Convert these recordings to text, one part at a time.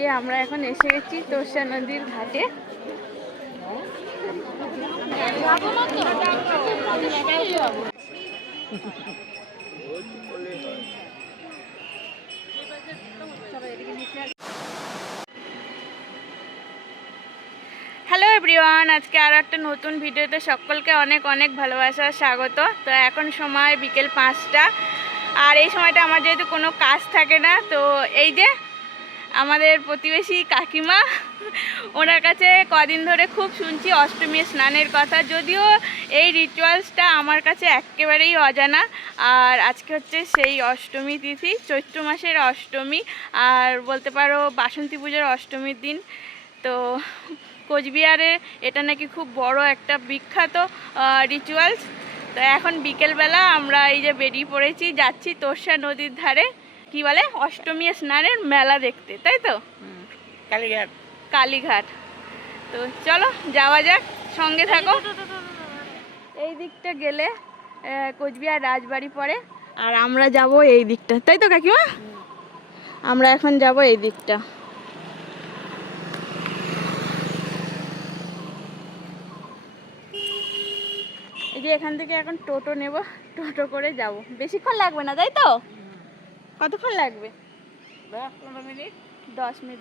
যে আমরা এখন এসে গেছি তোরসা নদীর ঘাটে। হ্যালো এভরিওয়ান, আজকে আর একটা নতুন ভিডিওতে সকলকে অনেক অনেক ভালোবাসা স্বাগত। তো এখন সময় বিকেল 5টা, আর এই সময়টা আমার যেহেতু কোনো কাজ থাকে না, তো এই যে আমাদের প্রতিবেশী কাকিমা, ওনার কাছে কদিন ধরে খুব শুনছি অষ্টমী স্নানের কথা, যদিও এই রিচুয়ালসটা আমার কাছে একেবারেই অজানা। আর আজকে হচ্ছে সেই অষ্টমী তিথি, চৈত্র মাসের অষ্টমী, আর বলতে পারো বাসন্তী পুজোর অষ্টমীর দিন। তো কোচবিহারে এটা নাকি খুব বড় একটা বিখ্যাত রিচুয়ালস। তো এখন বিকেলবেলা আমরা এই যে বেরিয়ে পড়েছি, যাচ্ছি তোরসা নদীর ধারে, কি বলে অষ্টমী স্নানের মেলা দেখতে, তাই তো? কালীঘাট। তো চলো যাওয়া যাক, সঙ্গে থাকো। এই দিকটা গেলে কোচবিহার রাজবাড়ি পড়ে, আর আমরা যাব এই দিকটা, তাই তো কাকিমা? আমরা এখন যাব এই দিকটা। এই যে এখান থেকে এখন টোটো নেব, টোটো করে যাব। বেশিক্ষণ লাগবে না, তাই তো? কতক্ষণ লাগবে? 10-15 মিনিট।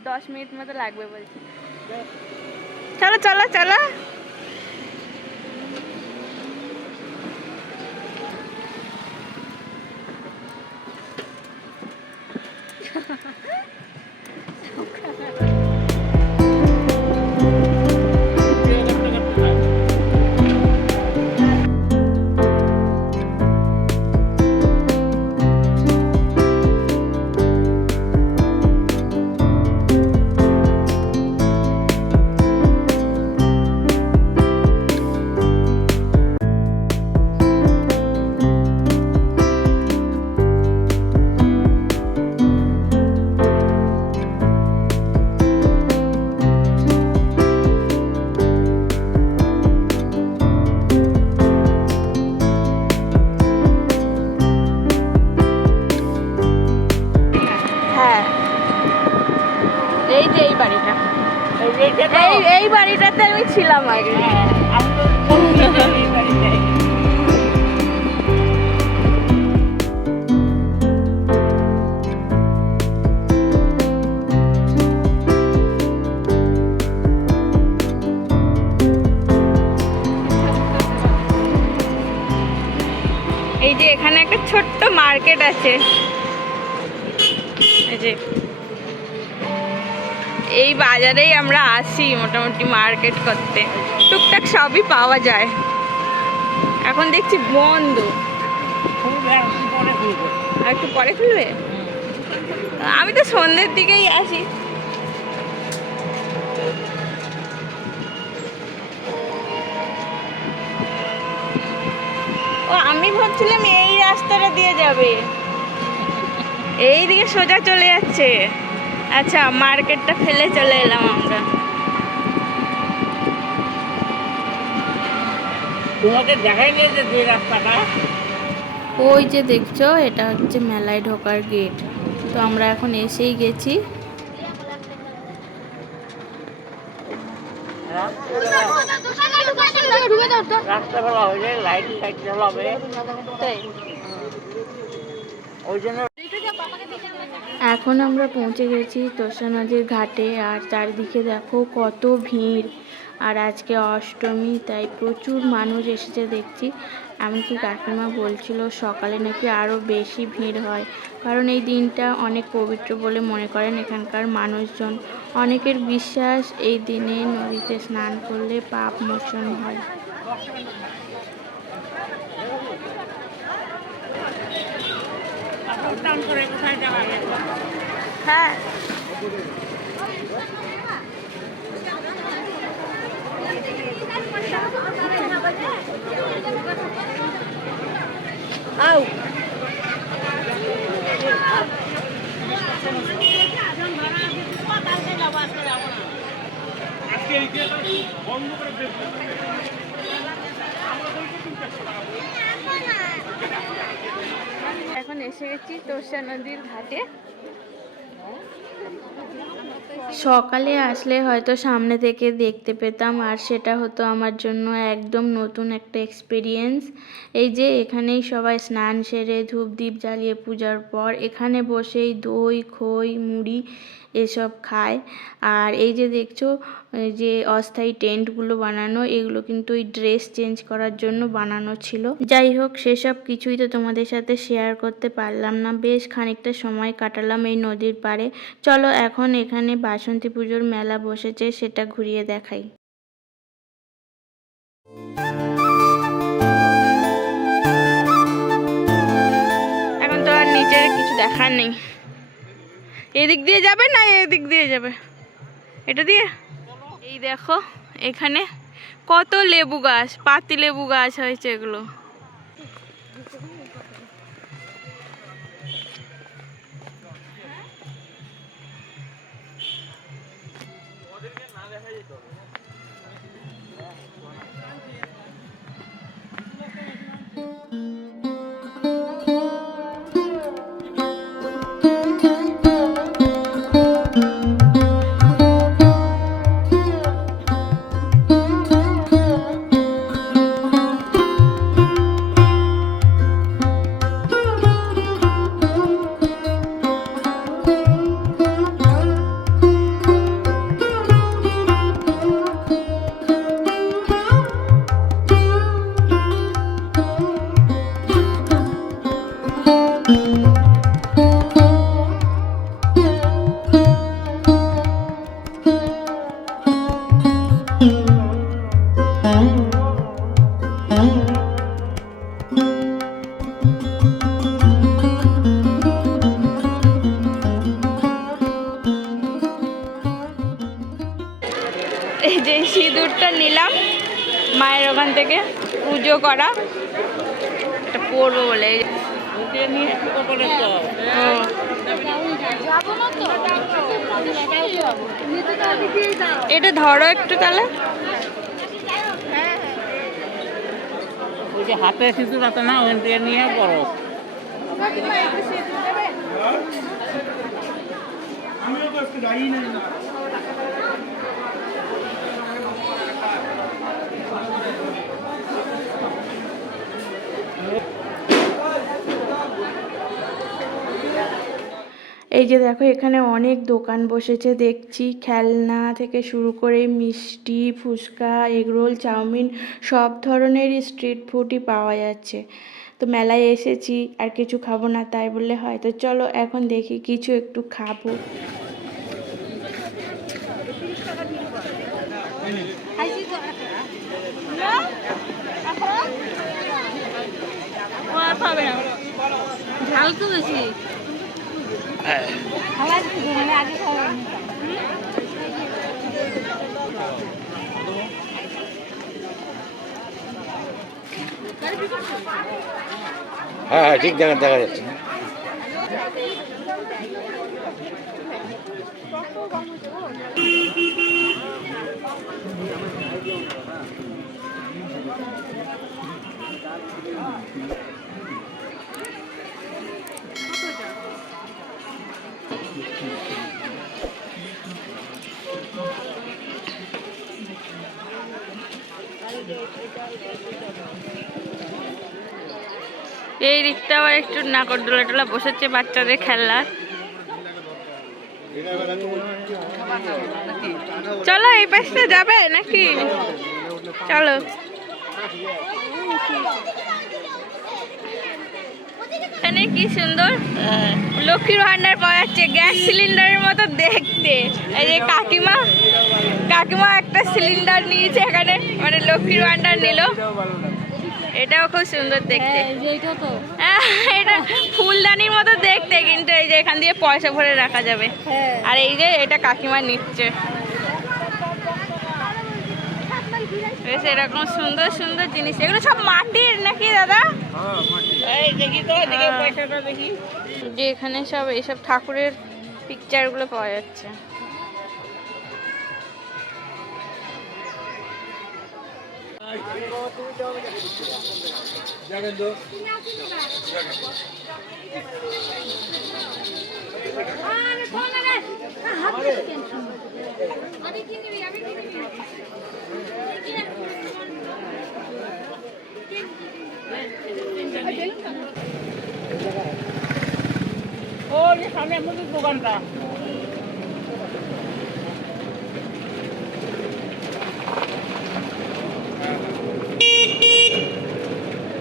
10 মিনিট মতো লাগবে বলছি। চলো চলো চলো। এই যে এই বাড়িটা, এই বাড়িটাতে আমি ছিলাম আগে। এই যে এখানে একটা ছোট্ট মার্কেট আছে, এই যে এই বাজারেই আমরা আসি মোটামুটি মার্কেট করতে, টুকটাক সবই পাওয়া যায়। এখন দেখছি বন্ধ, আর একটু পরে খুলবে। আমি তো সন্ধ্যের দিকেই আসি। ও আমি ভাবছিলাম এই রাস্তাটা দিয়ে যাবে, এই দিকে সোজা চলে যাচ্ছে। আচ্ছা, মার্কেটটা ফেলে চলে এলাম আমরা। তোমাকে দেখাই নিয়ে যে রাস্তাটা, ওই যে দেখছো, এটা হচ্ছে মেলায় ঢোকার গেট। তো আমরা এখন এসেই গেছি। রাস্তাবেলা হইলে লাইট ফাইট জ্বলাবে, ওই জন্য। এখন আমরা পৌঁছে গেছি তোরসা নদীর ঘাটে, আর চারিদিকে দেখো কত ভিড়। আর আজকে অষ্টমী, তাই প্রচুর মানুষ এসেছে দেখছি। এমনকি কাকিমা বলছিল সকালে নাকি আরও বেশি ভিড় হয়, কারণ এই দিনটা অনেক পবিত্র বলে মনে করেন এখানকার মানুষজন। অনেকের বিশ্বাস এই দিনে নদীতে স্নান করলে পাপ মোচন হয়। হ্যাঁ, আউ এখন এসে গেছি তোরসা নদীর ঘাটে। সকালে আসলে হয়তো সামনে থেকে দেখতে পেতাম, আর সেটা হতো আমার জন্য একদম নতুন একটা এক্সপিরিয়েন্স। এই যে এখানেই সবাই স্নান সেরে ধূপ দ্বীপ জ্বালিয়ে পূজার পর এখানে বসেই দই খই মুড়ি এসব খায়। আর এই যে দেখছো এই যে অস্থায়ী টেন্টগুলো বানানো, এগুলো কিন্তু ওই ড্রেস চেঞ্জ করার জন্য বানানো ছিল। যাই হোক, সেসব কিছুই তো তোমাদের সাথে শেয়ার করতে পারলাম না। বেশ খানিকটা সময় কাটালাম এই নদীর পাড়ে। চলো এখন এখানে বাসন্তী পুজোর মেলা বসেছে, সেটা ঘুরিয়ে দেখাই। এখন তো আর নিচের কিছু দেখার নেই। এদিক দিয়ে যাবে না এদিক দিয়ে যাবে? এটা দিয়ে। এই দেখো এখানে কত লেবু গাছ, পাতি লেবু গাছ হয়েছে এগুলো। এই যে সিঁদুরটা নিলাম মায়ের ওখান থেকে পুজো করা, এটা পরবো বলে। এটা ধরো একটু তাহলে। ওই যে হাতে সিঁদুর আছে না, ওখান থেকে নিয়ে পড়ো। আমিও তো একটু যাই না। এই যে দেখো এখানে অনেক দোকান বসেছে দেখছি, খেলনা থেকে শুরু করে মিষ্টি ফুচকা এগরোল চাউমিন সব ধরনেরই স্ট্রিট ফুডই পাওয়া যাচ্ছে। তো মেলায় এসেছি আর কিছু খাবো না তাই বললে হয়? তো চলো এখন দেখি কিছু একটু খাবো। ঝাল তো বেশি। হ্যাঁ হ্যাঁ ঠিক দেখা দেখা যাচ্ছে। এই দিকটা আবার একটু নাগরদোলা টোলা বসেছে বাচ্চাদের খেলনা। চলো এই পাশটা যাবে নাকি? চলো। এখানে কি সুন্দর লক্ষ্মীর ভান্ডার পাওয়া যাচ্ছে, গ্যাস সিলিন্ডারের মতো দেখতে। এই যে কাকিমা একটা সিলিন্ডার নিয়েছে এখানে, মানে লক্ষ্মীর ভান্ডার নিল। এটাও খুব সুন্দর দেখতে। এটা ফুলদানির মতো দেখতে, কিন্তু এই যে এখান দিয়ে পয়সা ভরে রাখা যাবে। আর এই যে এটা কাকিমা নিচ্ছে। বেশ এরকম সুন্দর সুন্দর জিনিস, এগুলো সব মাটির নাকি দাদা? এই দেখি তো, দেখি পয়সাটা দেখি। যে এখানে সব এইসব ঠাকুরের পিকচারগুলো পাওয়া যাচ্ছে। ওই যে সামনে মুদির দোকানটা।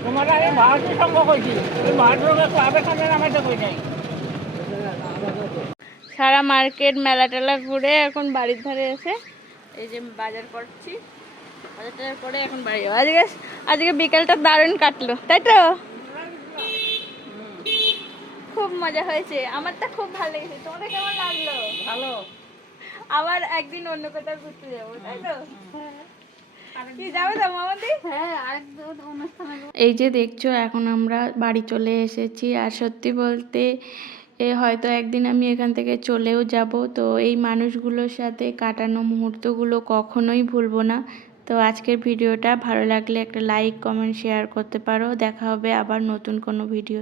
তোমার আমি ভারতীয় সংঘ কইছি, ওই ভারতীয় ক্লাবের সামনে নামাইতে কই নাই। সারা মার্কেট মেলা টেলা ঘুরে এখন বাড়ির ধারে এসে এই যে বাজার করছি, বাজার টাজার করে এখন বাড়ি যাবো। আজকে বিকেলটা দারুণ কাটলো, তাই তো? খুব মজা হয়েছে, আমারটা খুব ভালো লেগেছে। তোমাদের কেমন লাগলো? ভালো। আবার একদিন অন্য কোথাও ঘুরতে যাবো, তাই তো? কি যাবে তো মামাদি? এই যে দেখছো এখন আমরা বাড়ি চলে এসেছি, আর সত্যি বলতে হয়তো একদিন আমি এখান থেকে চলেও যাব। তো এই মানুষগুলোর সাথে কাটানো মুহূর্তগুলো কখনোই ভুলবো না। তো আজকের ভিডিওটা ভালো লাগলে একটা লাইক কমেন্ট শেয়ার করতে পারো। দেখা হবে আবার নতুন কোনো ভিডিও।